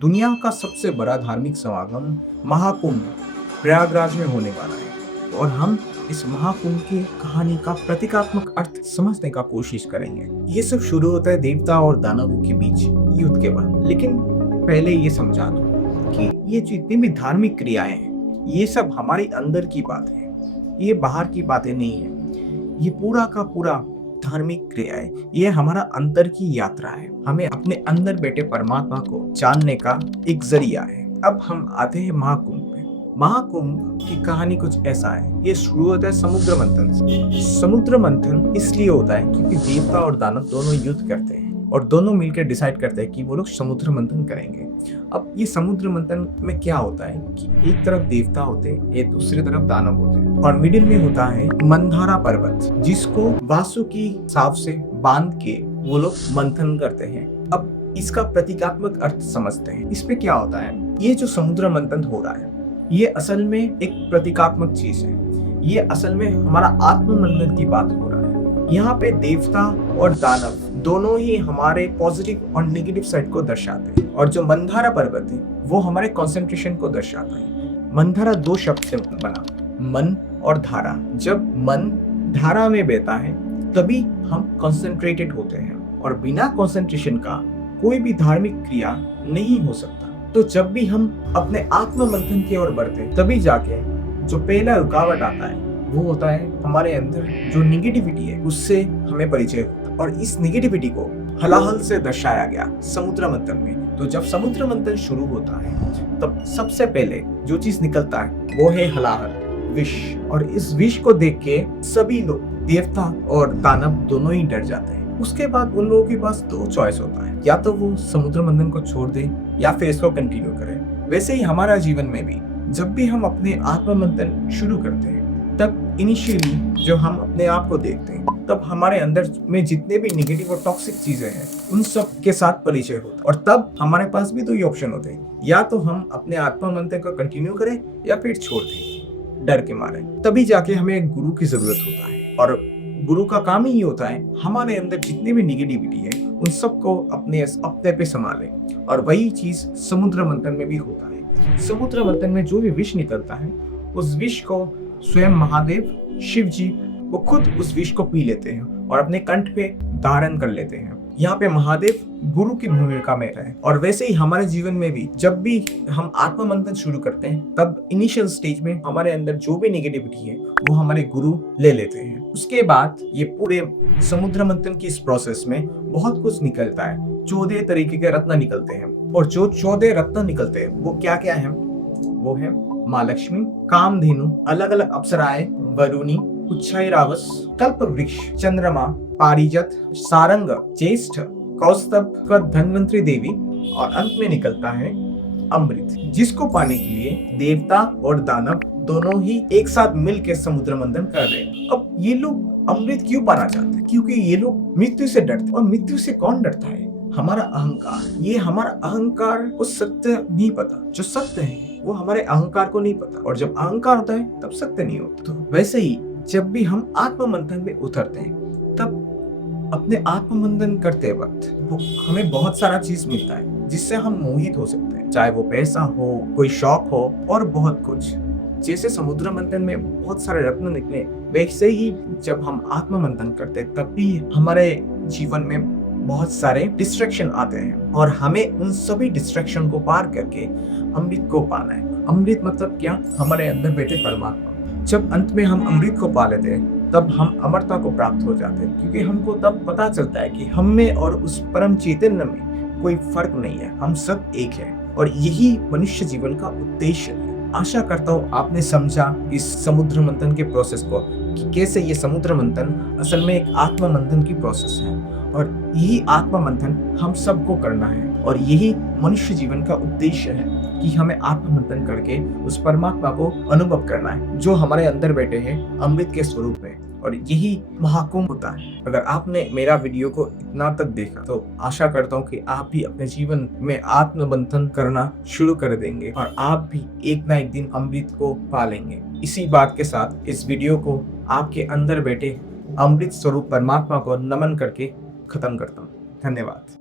दुनिया का सबसे बड़ा धार्मिक समागम महाकुंभ प्रयागराज में होने वाला है और हम इस महाकुंभ की कहानी का प्रतीकात्मक अर्थ समझने का कोशिश करेंगे। ये सब शुरू होता है देवता और दानवों के बीच युद्ध के बाद। लेकिन पहले ये समझा दो कि ये जितनी भी धार्मिक क्रियाएं हैं, ये सब हमारे अंदर की बात है, ये बाहर की बातें नहीं है। ये पूरा का पूरा धार्मिक क्रियाएं, ये हमारा अंतर की यात्रा है, हमें अपने अंदर बैठे परमात्मा को जानने का एक जरिया है। अब हम आते हैं महाकुंभ में। महाकुंभ की कहानी कुछ ऐसा है। ये शुरू होता है समुद्र मंथन से। समुद्र मंथन इसलिए होता है क्योंकि देवता और दानव दोनों युद्ध करते हैं और दोनों मिलकर डिसाइड करते हैं कि वो लोग समुद्र मंथन करेंगे। अब ये समुद्र मंथन में क्या होता है कि एक तरफ देवता होते हैं, एक दूसरी तरफ दानव होते हैं और मिडिल में होता है मंदारा पर्वत, जिसको वासुकी सांप से बांध के वो लोग मंथन करते हैं। अब इसका प्रतीकात्मक अर्थ समझते हैं। इसमें क्या होता है, ये जो समुद्र मंथन हो रहा है, ये असल में एक प्रतीकात्मक चीज है। ये असल में हमारा आत्ममंथन की बात हो रहा है। यहाँ पे देवता और दानव दोनों ही हमारे पॉजिटिव और नेगेटिव साइड को दर्शाते हैं और जो मंदारा पर्वत है वो हमारे कंसंट्रेशन को दर्शाता है। मंदारा दो शब्द से बना, मन और धारा। जब मन धारा में बहता है तभी हम कंसंट्रेटेड होते हैं और बिना कंसंट्रेशन का कोई भी धार्मिक क्रिया नहीं हो सकता। तो जब भी हम अपने आत्म मंथन की ओर बढ़ते हैं तभी जाके जो पहला रुकावट आता है वो होता है हमारे अंदर जो निगेटिविटी है, उससे हमें परिचय होता है। और इस निगेटिविटी को हलाहल से दर्शाया गया समुद्र मंथन में। तो जब समुद्र मंथन शुरू होता है तब सबसे पहले जो चीज निकलता है वो है हलाहल, विष। और इस विष को देख के सभी लोग, देवता और दानव दोनों ही डर जाते हैं। उसके बाद उन लोगों के पास दो चॉइस होता है, या तो वो समुद्र मंथन को छोड़ दे या फिर इसको कंटिन्यू करें। वैसे ही हमारा जीवन में भी जब भी हम अपने आत्म मंथन शुरू करते हैं तब इनिशियली जो हम अपने आप को देखते हैं तब हमारे अंदर में जितने भी नेगेटिव और टॉक्सिक चीजें हैं उन सब के साथ परिचय होता है। और तब हमारे पास भी दो ही ऑप्शन होते हैं, या तो हम अपने आत्म मंथन को कंटिन्यू करें या फिर छोड़ दें डर के मारे। तभी जाके हमें एक गुरु की जरूरत होता है और गुरु का काम ही होता है हमारे अंदर जितनी भी निगेटिविटी है उन सबको अपने पे संभाले। और वही चीज समुद्र मंथन में भी होता है। समुद्र मंथन में जो भी विष निकलता है उस विष को स्वयं महादेव शिव जी वो खुद उस विष को पी लेते हैं और अपने कंठ पे धारण कर लेते हैं। यहाँ पे महादेव गुरु की भूमिका में रहे। और वैसे ही हमारे जीवन में भी जब भी हम आत्म मंथन शुरू करते हैं तब इनिशियल स्टेज में हमारे अंदर जो भी नेगेटिविटी है वो हमारे गुरु ले लेते हैं। उसके बाद ये पूरे समुद्र मंथन की इस प्रोसेस में बहुत कुछ निकलता है। 14 तरीके के रत्न निकलते हैं और जो 14 रत्न निकलते हैं वो क्या क्या है, वो है माँ लक्ष्मी, कामधेनु, अलग अलग अप्सराएं, वरुणी, उच्छाईरावस, कल्प वृक्ष, चंद्रमा, पारिजात, सारंग, ज्येष्ठ, कौस्तभ, धन्वंतरी देवी और अंत में निकलता है अमृत, जिसको पाने के लिए देवता और दानव दोनों ही एक साथ मिलकर समुद्र मंथन कर रहे हैं। अब ये लोग अमृत क्यों पाना चाहते हैं? क्योंकि ये लोग मृत्यु से डरते हैं। और मृत्यु से कौन डरता है? हमारा अहंकार। ये हमारा अहंकार को सत्य नहीं पता। जो सत्य है वो हमारे अहंकार को नहीं पता और जब अहंकार होता है तब सत्य नहीं होता। तो वैसे ही जब भी हम आत्म मंथन में उतरते हैं तब अपने आत्म मंथन करते वक्त हमें बहुत सारा चीज मिलता है जिससे हम मोहित हो सकते हैं, चाहे वो पैसा हो, कोई शौक हो और बहुत कुछ। जैसे समुद्र मंथन में बहुत सारे रत्न निकले, वैसे ही जब हम आत्म मंथन करते हैं तब भी हमारे जीवन में बहुत सारे डिस्ट्रैक्शन आते हैं और हमें उन सभी डिस्ट्रैक्शन को पार करके अमृत को पाना है। अमृत मतलब क्या? हमारे अंदर बैठे परमात्मा। जब अंत में हम अमृत को पा लेते हैं तब हम अमरता को प्राप्त हो जाते हैं, क्योंकि हमको तब पता चलता है कि हम में और उस परम चैतन्य में कोई फर्क नहीं है, हम सब एक है। और यही मनुष्य जीवन का उद्देश्य है। आशा करता हूँ आपने समझा इस समुद्र मंथन के प्रोसेस को कि कैसे ये समुद्र मंथन असल में एक आत्म मंथन की प्रोसेस है और यही आत्म मंथन हम सबको करना है। और यही मनुष्य जीवन का उद्देश्य है कि हमें आत्म मंथन करके उस परमात्मा को अनुभव करना है जो हमारे अंदर बैठे हैं अमृत के स्वरूप में। और यही महाकुंभ होता है। अगर आपने मेरा वीडियो को इतना तक देखा तो आशा करता हूँ कि आप भी अपने जीवन में आत्म मंथन करना शुरू कर देंगे और आप भी एक ना एक दिन अमृत को पा लेंगे। इसी बात के साथ इस वीडियो को आपके अंदर बैठे अमृत स्वरूप परमात्मा को नमन करके खत्म करता हूँ। धन्यवाद।